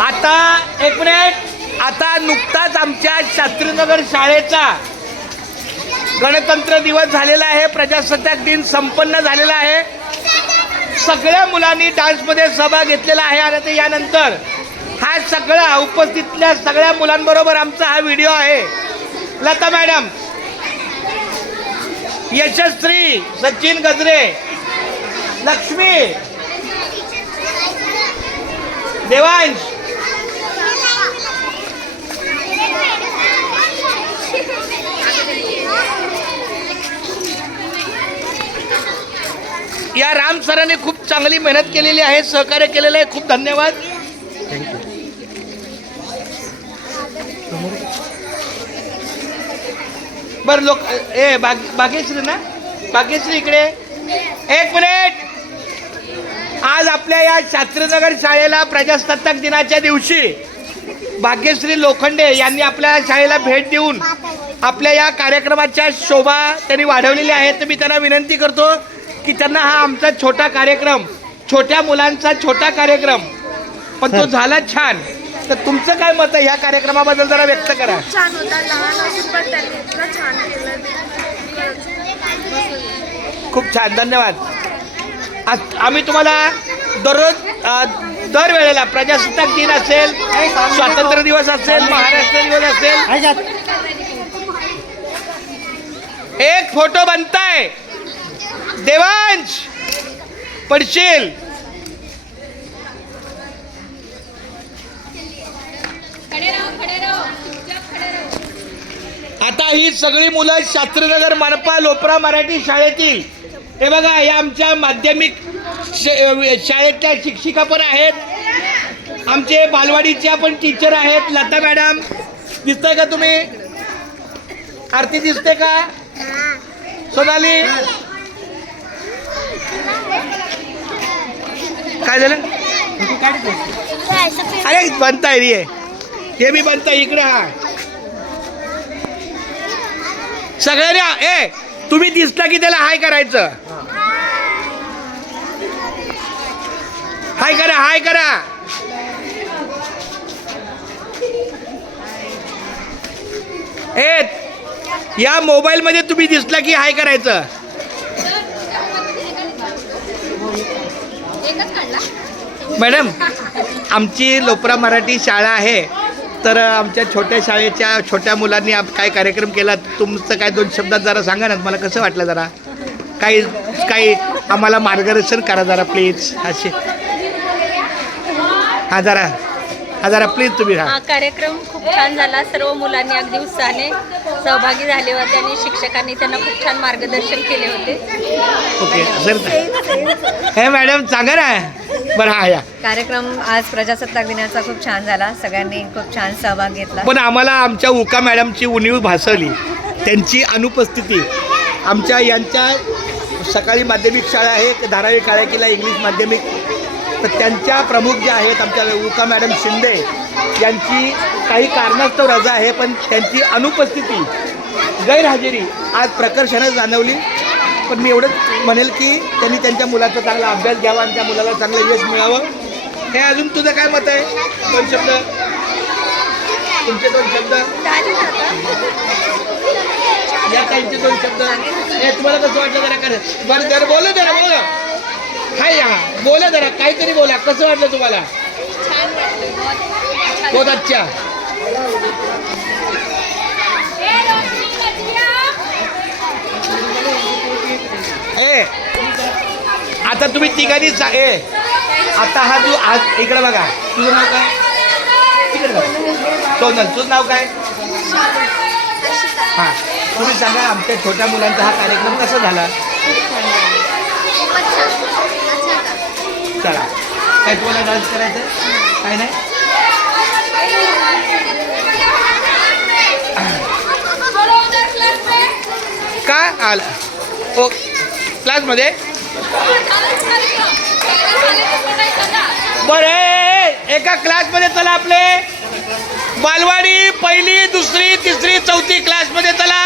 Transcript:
आता एक मिनिट, आता नुकताच आमच्या शास्त्रीनगर शाळेचा गणतंत्र दिवस झालेला आहे, प्रजासत्ताक दिन संपन्न झालेला आहे. सगळ्या मुलांनी डान्समध्ये सहभाग घेतलेला आहे आणि ते यानंतर हा सगळा उपस्थितल्या सगळ्या मुलांबरोबर आमचा हा व्हिडिओ आहे. लता मॅडम, यशस्वी, सचिन गजरे, लक्ष्मी, देवांश, या राम सरांनी खूप चांगली मेहनत केलेली आहे, सहकार्य केलेलं आहे. खूप धन्यवाद. बरं लोक भाग्यश्री ना, भाग्यश्री इकडे एक मिनिट. आज आपल्या या शास्त्रीनगर शाळेला प्रजासत्ताक दिनाच्या दिवशी भाग्यश्री लोखंडे यांनी आपल्या शाळेला भेट देऊन आपल्या या कार्यक्रमाच्या शोभा त्यांनी वाढवलेली आहे. तर मी त्यांना विनंती करतो की त्यांना हा आमचा छोटा कार्यक्रम, छोट्या मुलांचा छोटा कार्यक्रम, पण तो झाला छान. तर तुमचं काय मत आहे या कार्यक्रमाबद्दल जरा व्यक्त करा. छान होता, लहान असून पण त्यांनी इतकं छान केलं. खूप छान, धन्यवाद. आम्ही तुम्हाला दररोज दरवेळेला प्रजासत्ताक दिन असेल, स्वातंत्र्य दिवस असेल, महाराष्ट्र दिवस असेल, एक फोटो बनताय. देवांश पडशील. आता ही सगळी मुलं शास्त्रीनगर मनपा लोपरा मराठी शाळेतील, हे बघा या आमच्या माध्यमिक शाळेतल्या शिक्षिका पण आहेत, आमचे बालवाडीच्या पण टीचर आहेत. लता मॅडम दिसतंय का तुम्ही? आरती दिसते का? सोनाली काय झालं? अरे बनताय रे, हे मी बनताय इकडे. हा सगळ्यांनी ए तुम्ही दिसता की त्याला हाय करायचं. हाय करा, हाय करा. ए या मोबाईल मध्ये तुम्ही दिसला की हाय करायचं. मॅडम, आमची लोपरा मराठी शाळा आहे, तर आमच्या छोट्या शाळेच्या छोट्या मुलांनी काय कार्यक्रम केला, तुमचं काय दोन शब्दात जरा सांगा ना. मला कसं वाटलं जरा काही आम्हाला मार्गदर्शन करा जरा प्लीज. असे हा जरा प्लीज तुम्ही. हा कार्यक्रम खूप छान झाला. सर्व मुलांनी अगदी उत्साहाने सहभागी झाले होते आणि शिक्षकांनी त्यांना खूप छान मार्गदर्शन केले होते. ओके सर, हे मॅडम सांगा ना. बरं हा या कार्यक्रम आज प्रजासत्ताक दिनाचा खूप छान झाला. सगळ्यांनी खूप छान सहभाग घेतला. पण आम्हाला आमच्या उका मॅडमची उणीव भासवली, त्यांची अनुपस्थिती. आमच्या यांच्या सकाळी माध्यमिक शाळा आहे, धारावी काळ्याकीला इंग्लिश माध्यमिक, तर त्यांच्या प्रमुख ज्या आहेत आमच्या उका मॅडम शिंदे यांची काही कारणास्तव रजा आहे, पण त्यांची अनुपस्थिती, गैरहजेरी आज प्रकर्षानं जाणवली. पण मी एवढंच म्हणेल की त्यांनी त्यांच्या मुलाचा चांगला अभ्यास घ्यावा आणि त्या मुलाला चांगलं यश मिळावं. हे अजून तुझं काय मत आहे? दोन शब्द, तुमचे दोन शब्द, या ताईंचे दोन शब्द. हे तुम्हाला कसं वाटलं जरा कर बरं, जरा बोला, जरा बोला. हाय या बोला, जरा काहीतरी बोला. कसं वाटलं तुम्हाला? बहुत अच्छा. ए आता तुम्ही तिघांनी आता हा तू आज इकडे बघा, तुझं नाव काय? इकडे बघा. सोनल, तुझं नाव काय? हां, तुम्ही सांगा आमच्या छोट्या मुलांचा हा कार्यक्रम कसा झाला? चला, काय तुम्हाला डान्स करायचं? काय नाही? काय आला? ओ क्लासमध्ये बरं, एका क्लासमध्ये चला. आपले बालवाडी पहिली, दुसरी, तिसरी, चौथी क्लासमध्ये चला.